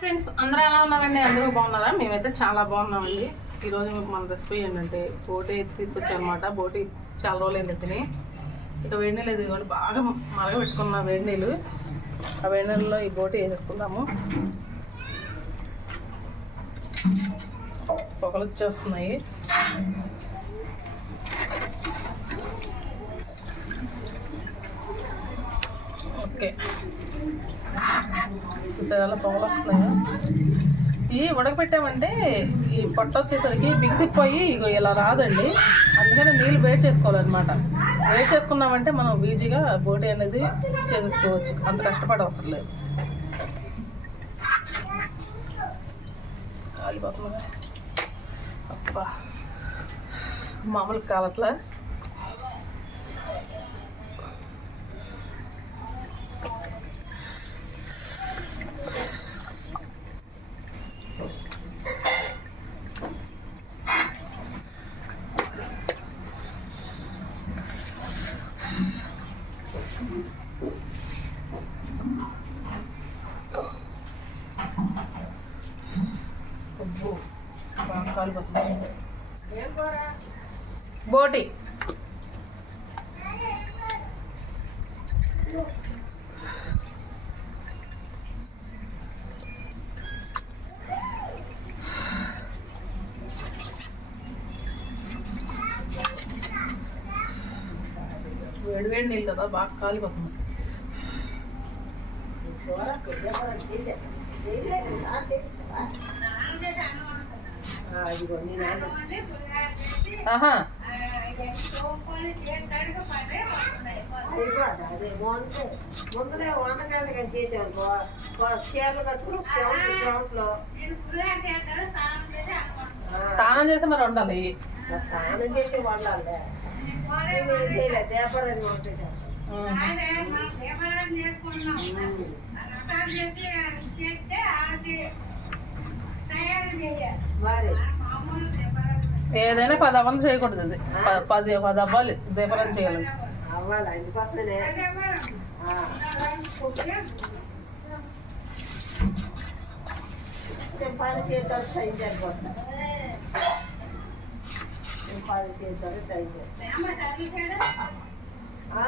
Friends అందరూ ఎలా ఉన్నారండి? అందరూ బాగున్నారా? మేమైతే చాలా బాగున్నామండి. ఈరోజు మీకు మన రెసిపీ ఏంటంటే బోటి తీసుకొచ్చాను అనమాట బోటి చాలా రోజులైంది తిని. ఇక వేడి నీళ్ళు ఇదిగోండి బాగా మరగబెట్టుకున్న వేడి నీళ్ళు. ఆ వేడి నీళ్ళలో ఈ బోటి వేసేసుకుందాము. పొగలు వచ్చేస్తున్నాయి. ఓకే. చాలా పొగలు వస్తున్నాయి? ఇవి ఉడకపెట్టామంటే ఈ పొట్ట వచ్చేసరికి బిగిసిపోయి ఇగో ఇలా రాదండి. అందుకని నీళ్ళు వేడి చేసుకోవాలన్నమాట. వేడి చేసుకున్నామంటే మనం ఈజీగా బోటి అనేది చేసుకోవచ్చు అంత కష్టపడ అవసరం లేదు. కాలిపోతుందా అబ్బా. మామూలు కాలట్లా. బోటి వేడి వేడి నీళ్ళు కదా బాగా కాలిపోతుంది ఆహా. ముందులే వంటకాలు చేసేవారు చీరలు కట్టుకుని చెమట్లో స్నానం చేసి మరి ఉండాలి స్నానం చేసి వండాలి. దేపరాజు వంట చేస్తాం ఏదైనా పది అవ్వాలి చేయకూడదు ప- పది పది అవ్వాలి. దీపాలను చేయాలి. సరిపోతుంది ఆ.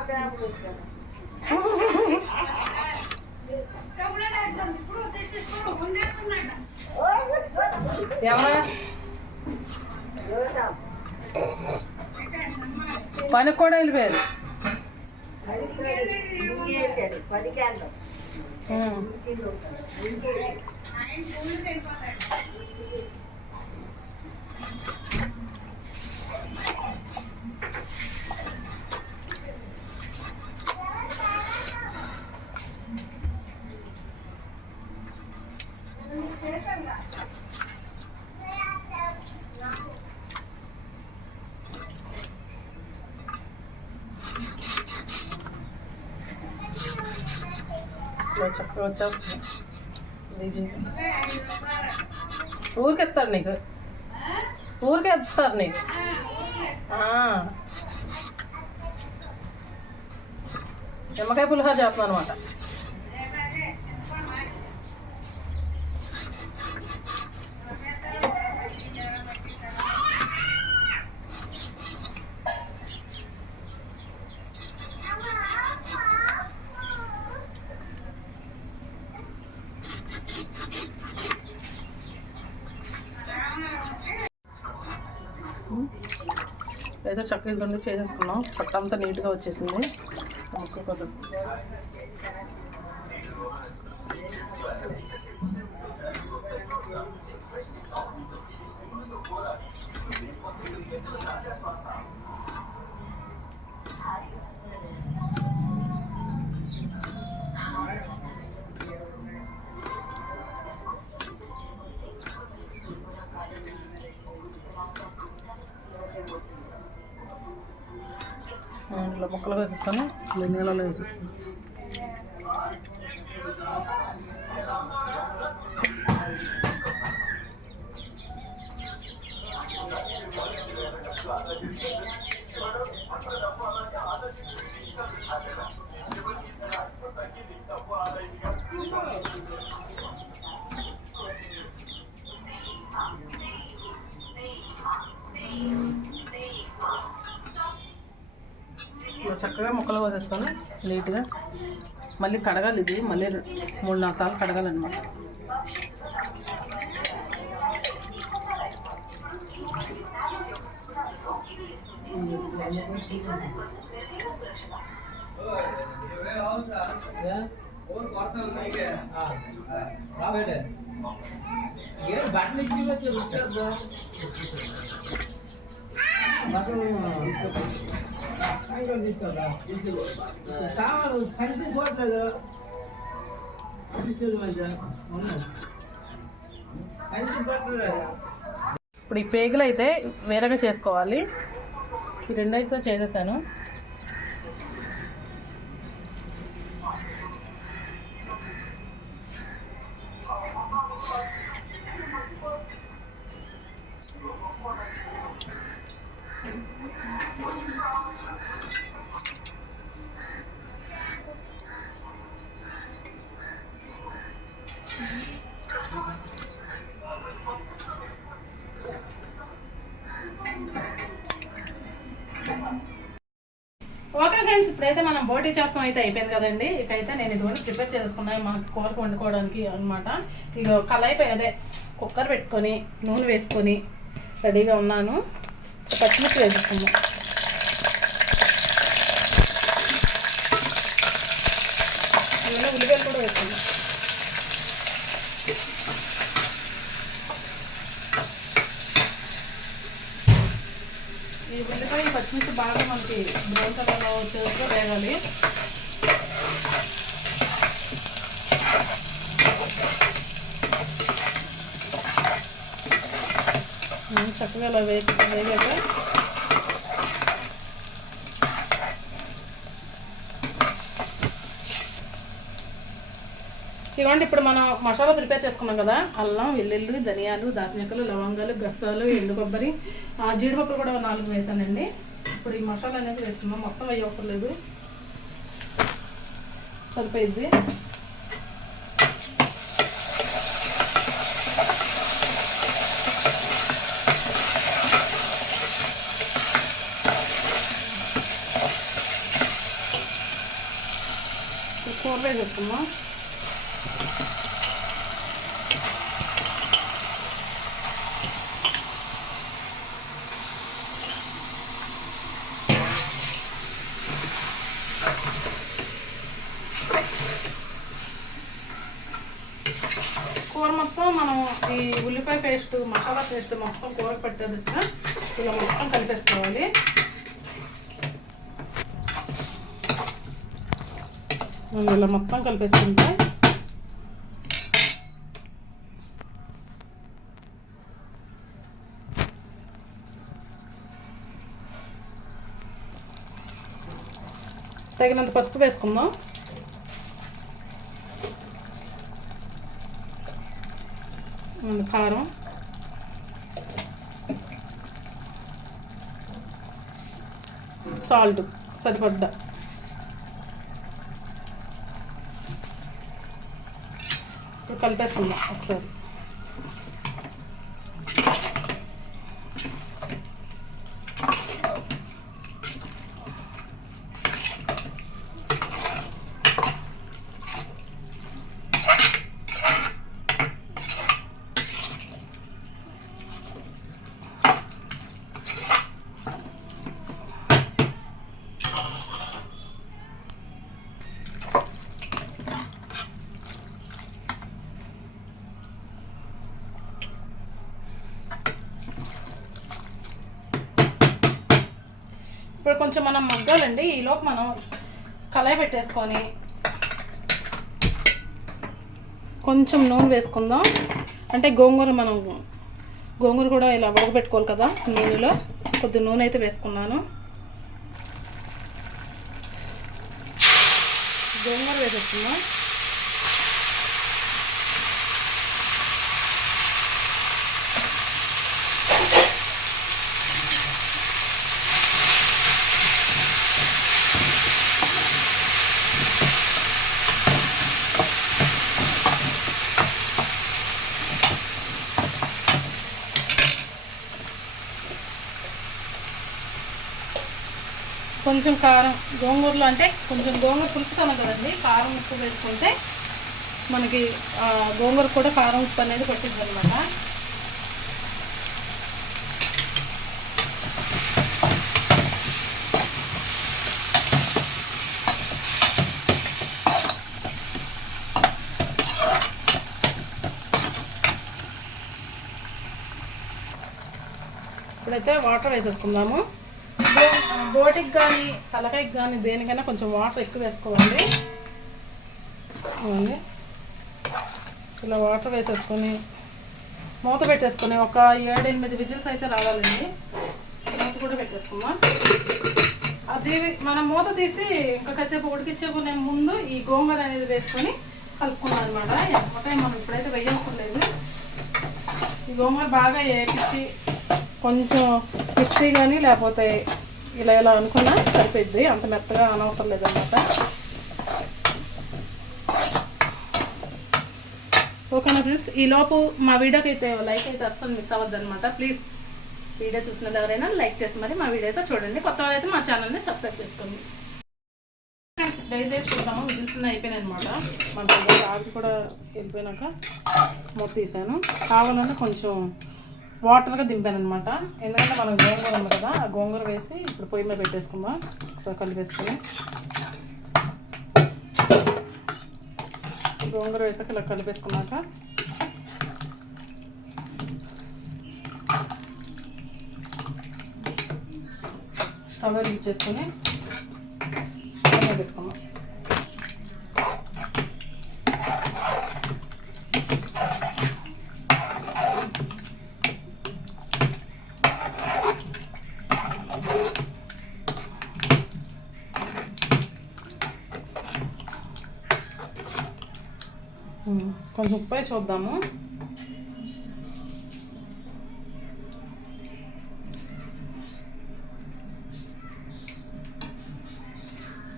బ్యాగ్ తీస్తాను పని కూడా వెళ్ళిపోయారు. ఇంకేసాడు పనికి వెళ్ళాం ఉమ్. కింద ఉంటాడు ఇంకేసాడు ఇలా చక్కగా వచ్చేస్తుంది ఈజీగా ఊరికి ఎత్తారు నీకు. ఊరికి ఎత్తారు నీకు నిమ్మకాయ పులిహోర చేస్తున్నాను అనమాట అయితే చక్కగా గుండు చేసేసుకున్నాం. పట్ట అంతా నీట్గా వచ్చేసింది. ముక్క కోసేసుకుందాం ఇట్లా వేసేస్తాను. ఇలా నీళ్ళలో వేసేస్తాను. చక్కగా ముక్కలు కోసేసుకొని నీట్గా మళ్ళీ కడగాలి ఇది. మళ్ళీ మూడు నాలుగు సార్లు కడగాలన్నమాట. బట్టలు సామాను ఇప్పుడు ఈ పేగులు అయితే వేరేగా చేసుకోవాలి. ఈ రెండు చేసేసాను ఓకే ఫ్రెండ్స్ ఇప్పుడైతే మనం బోటీ చేస్తాం అయితే అయిపోయింది కదండి. ఇకైతే నేను ఇది కూడా ప్రిపేర్ చేసుకున్నాను. మనకి కూర వండుకోవడానికి అనమాట ఇక కలైపోయి అదే కుక్కర్ పెట్టుకొని నూనె వేసుకొని రెడీగా ఉన్నాను. పచ్చిమిర్చి వేసుకున్నాను ఇందులో ఉల్లిపాయలు కూడా వేసుకుందాం ఈ ఉల్లిపాయ ఈ పచ్చిమిర్చి బాగా మనకి బ్రౌన్ కలర్లో వచ్చేటప్పుడు వేగాలి చక్కగా ఇలా వేగి వేగాక. ఇదిగోండి ఇప్పుడు మనం మసాలా ప్రిపేర్ చేసుకున్నాం కదా. అల్లం వెల్లుల్లి ధనియాలు దాల్చినక్కలు లవంగాలు గస్సాలు ఎండు కొబ్బరి జీడిపప్పులు కూడా నాలుగు వేసానండి. ఇప్పుడు ఈ మసాలా అనేది వేసుకుందాం. మొత్తం వేయ అవసరం లేదు. సరిపోయిద్ది కూర వేసేసుకుందాం కూర మొత్తం మనం ఈ ఉల్లిపాయ పేస్ట్ చేస్తే మొత్తం కూర పెట్టేదిగా ఇలా మొత్తం కలిపేసుకోవాలి. ఇలా మొత్తం కలిపేసుకుంటే తగినంత పసుపు వేసుకుందాం. కారం. సాల్ట్ సరిపడ్డ. ఇప్పుడు కలిపేసుకుందాం ఒకసారి. కొంచెం మనం మగ్గాలండి. ఈలోపు మనం కళాయి పెట్టేసుకొని కొంచెం నూనె వేసుకుందాం. అంటే గోంగూర మనం గోంగూర కూడా ఇలా ఉడకబెట్టుకోవాలి కదా నూనెలో. కొద్ది నూనె అయితే వేసుకున్నాను. గోంగూర వేసేసుకుందాం. కొంచెం కారం గోంగూరలో అంటే కొంచెం గోంగూర పులుపుతాను కదండి కారం ఉప్పు వేసుకుంటే మనకి గోంగూర కూడా కారం ఉప్పు అనేది పట్టింది అనమాట ఇప్పుడైతే వాటర్ వేసేసుకుందాము. బోటికి కానీ తలకాయకి కానీ దేనికైనా కొంచెం వాటర్ ఎక్కువ వేసుకోవాలి. ఇలా వాటర్ వేసేసుకొని మూత పెట్టేసుకొని ఒక ఏడు ఎనిమిది విజిల్స్ అయితే రావాలండి. మూత కూడా పెట్టేసుకుందాం. అది మనం మూత తీసి ఇంకా కాసేపు ఉడికించేకునే ముందు ఈ గోంగూర అనేది వేసుకొని కలుపుకున్నాం అనమాట ఎమ్మటే మనం ఇప్పుడైతే వేయవసరం ఈ గోంగూర బాగా వేపించి కొంచెం మిక్సీ కానీ లేకపోతే ఇలా ఇలా అనుకున్నా సరిపోద్ది అంత మెత్తగా అనవసరం లేదనమాట. ఓకేనా ఫ్రెండ్స్ ఈలోపు మా వీడియోకి అయితే లైక్ అయితే అస్సలు మిస్ అవ్వద్దు అనమాట ప్లీజ్ వీడియో చూసిన ఎవరైనా లైక్ చేసి మరి మా వీడియో అయితే చూడండి. కొత్త వాళ్ళైతే అయితే మా ఛానల్ని సబ్స్క్రైబ్ చేసుకోండి. ఫ్రెండ్స్ డైలీ చూద్దాము. విజిల్స్ అయిపోయినాయి అనమాట మన దగ్గర ఆవి కూడా వెళ్ళిపోయినాక మూత తీసాను. కావాలంటే కొంచెం వాటర్గా దింపాను అనమాట ఎందుకంటే మనం గోంగూర ఉంది కదా ఆ గోంగూర వేసి ఇప్పుడు పొయ్యి మీద పెట్టేసుకుందాం. సో కలిపేసుకుని గోంగూర వేసాక ఇలా కలిపేసుకున్నాక. స్టవ్ వెలిగించేసుకొని పొయ్యి మీద పెట్టుకున్నాం ఉమ్, కొంచెం ఉప్పు చూద్దాము.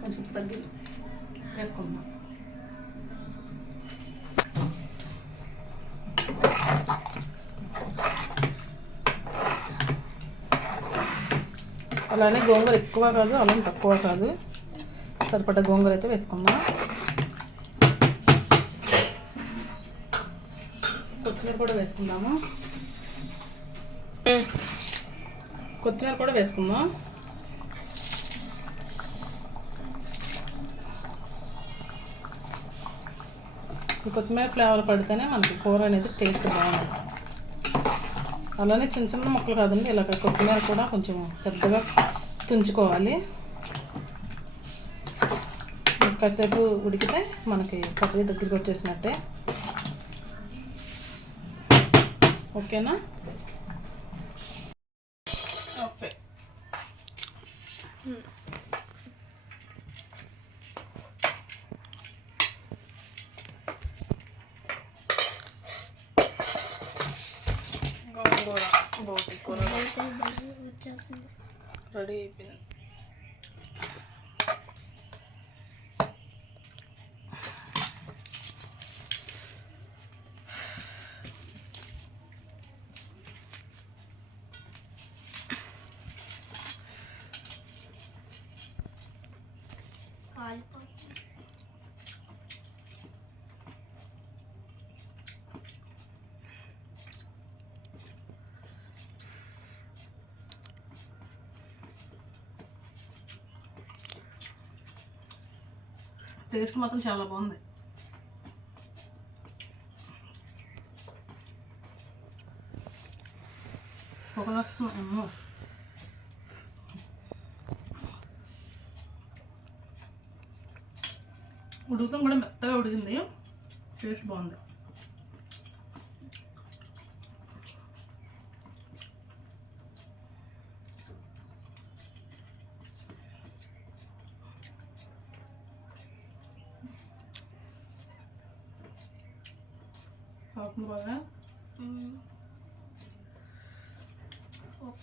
కొంచెం ఉప్పు తగ్గి వేసుకుందాం. అలానే గోంగూర ఎక్కువ కాదు అలానే తక్కువ కాదు. సరిపడ్డ గోంగూర అయితే వేసుకుందాం. కొత్తిమీర కూడా వేసుకుందాము. కొత్తిమీర కూడా వేసుకుందాం. కొత్తిమీర ఫ్లేవర్ పడితేనే మనకి కూర అనేది టేస్ట్ బాగుంటుంది. అలానే చిన్న చిన్న ముక్కలు కాదండి ఇలాగ కొత్తిమీర కూడా కొంచెం పెద్దగా తుంచుకోవాలి. కాసేపు ఉడికితే మనకి కర్రీ దగ్గరికి వచ్చేసినట్టే. ఓకేనా? ఓకే. గోంగూర బోటి కూర. రెడీ అయిపోయింది. టేస్ట్ మాత్రం చాలా బాగుంది. పొగలు వస్తున్నాయి. అమ్మో. ఉడుకుతాం కూడా మెత్తగా ఉడికింది. టేస్ట్ బాగుంది. 아 그래? 응. 먹어.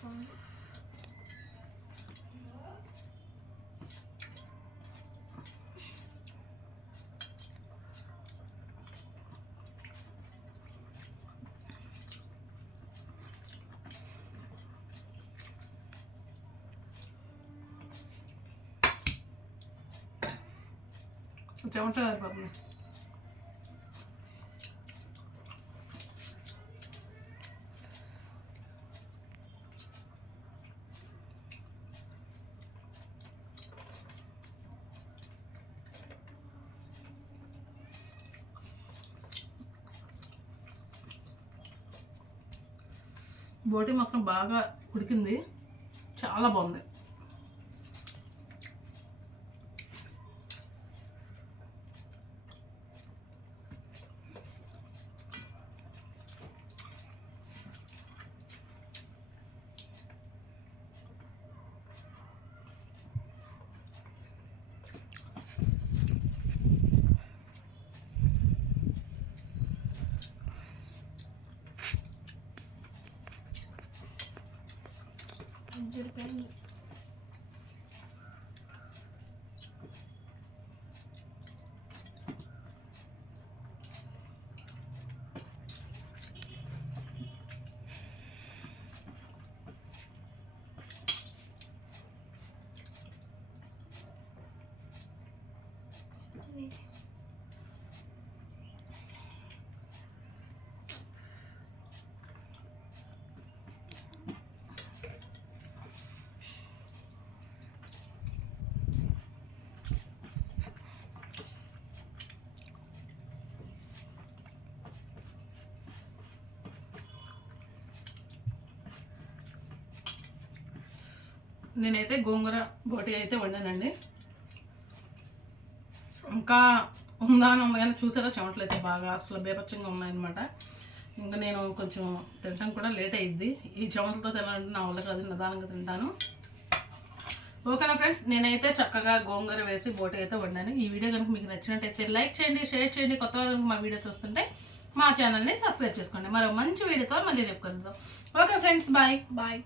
Don't tell about me. బోటి మాత్రం బాగా ఉడికింది. చాలా బాగుంది. Dur ben నేనైతే గోంగూర బోటి అయితే వండానండి. ఇంకా ఉందా అని ఉంది కానీ చూసారా చెమటలు అయితే బాగా అసలు బేపచ్చంగా ఉన్నాయన్నమాట. ఇంకా నేను కొంచెం తినడం కూడా లేట్ అయ్యిద్ది ఈ చెమటలతో తినాలంటే నా వల్ల కాదు నిదానంగా తింటాను. ఓకేనా ఫ్రెండ్స్ నేనైతే చక్కగా గోంగూర వేసి బోటి అయితే వండాను. ఈ వీడియో కనుక మీకు నచ్చినట్టయితే లైక్ చేయండి షేర్ చేయండి. కొత్త వారు మా వీడియో చూస్తుంటే మా ఛానల్ని సబ్స్క్రైబ్ చేసుకోండి. మరో మంచి వీడియోతో మళ్ళీ రేపు కలుద్దాం. Okay friends bye. బాయ్.